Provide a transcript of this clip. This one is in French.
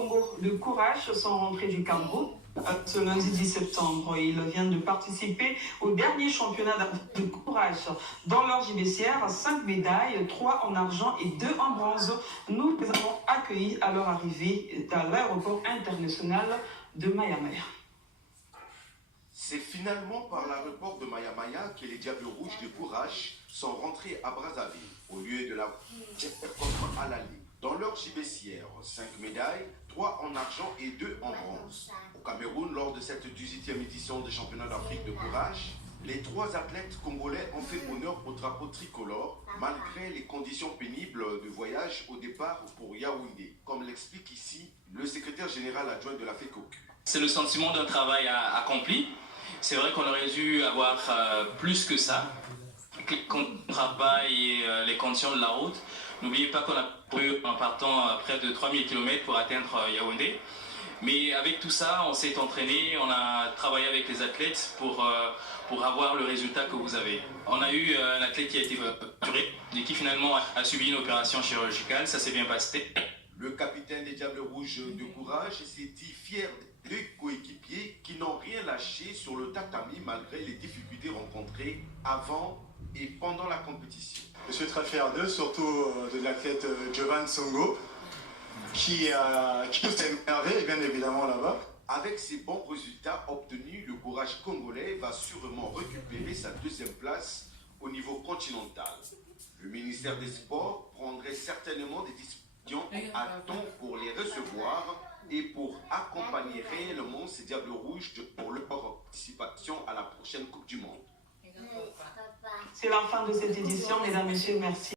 Congo de courage sont rentrés du Cameroun. Ce lundi 10 septembre, ils viennent de participer au dernier championnat de courage. Dans leur gibecière, 5 médailles, 3 en argent et 2 en bronze. Nous les avons accueillis à leur arrivée à l'aéroport international de Maya-Maya. C'est finalement par l'aéroport de Maya-Maya que les Diables Rouges de courage sont rentrés à Brazzaville, au lieu de la comme à l'allée. Dans leur gibecière, 5 médailles, 3 en argent et 2 en bronze. Au Cameroun, lors de cette 18e édition des championnats d'Afrique de courage, les 3 athlètes congolais ont fait honneur au drapeau tricolore, malgré les conditions pénibles de voyage au départ pour Yaoundé, comme l'explique ici le secrétaire général adjoint de la FECOCU. C'est le sentiment d'un travail accompli. C'est vrai qu'on aurait dû avoir plus que ça. Le travail et les conditions de la route. N'oubliez pas qu'on a couru en partant près de 3000 km pour atteindre Yaoundé. Mais avec tout ça, on s'est entraîné, on a travaillé avec les athlètes pour avoir le résultat que vous avez. On a eu un athlète qui a été opéré et qui finalement a subi une opération chirurgicale. Ça s'est bien passé. Le capitaine des Diables Rouges de courage s'est dit fier des 2 coéquipiers qui n'ont rien lâché sur le tatami malgré les difficultés rencontrées avant et pendant la compétition. Je suis très fier d'eux, surtout de l'athlète Jovan Songo, qui nous a émerveillés, bien évidemment, là-bas. Avec ces bons résultats obtenus, le courage congolais va sûrement récupérer sa 2e place au niveau continental. Le ministère des Sports prendrait certainement des dispositions à temps pour les recevoir et pour accompagner réellement ces Diables Rouges pour leur participation à la prochaine Coupe du Monde. C'est la fin de cette édition, mesdames, messieurs, merci.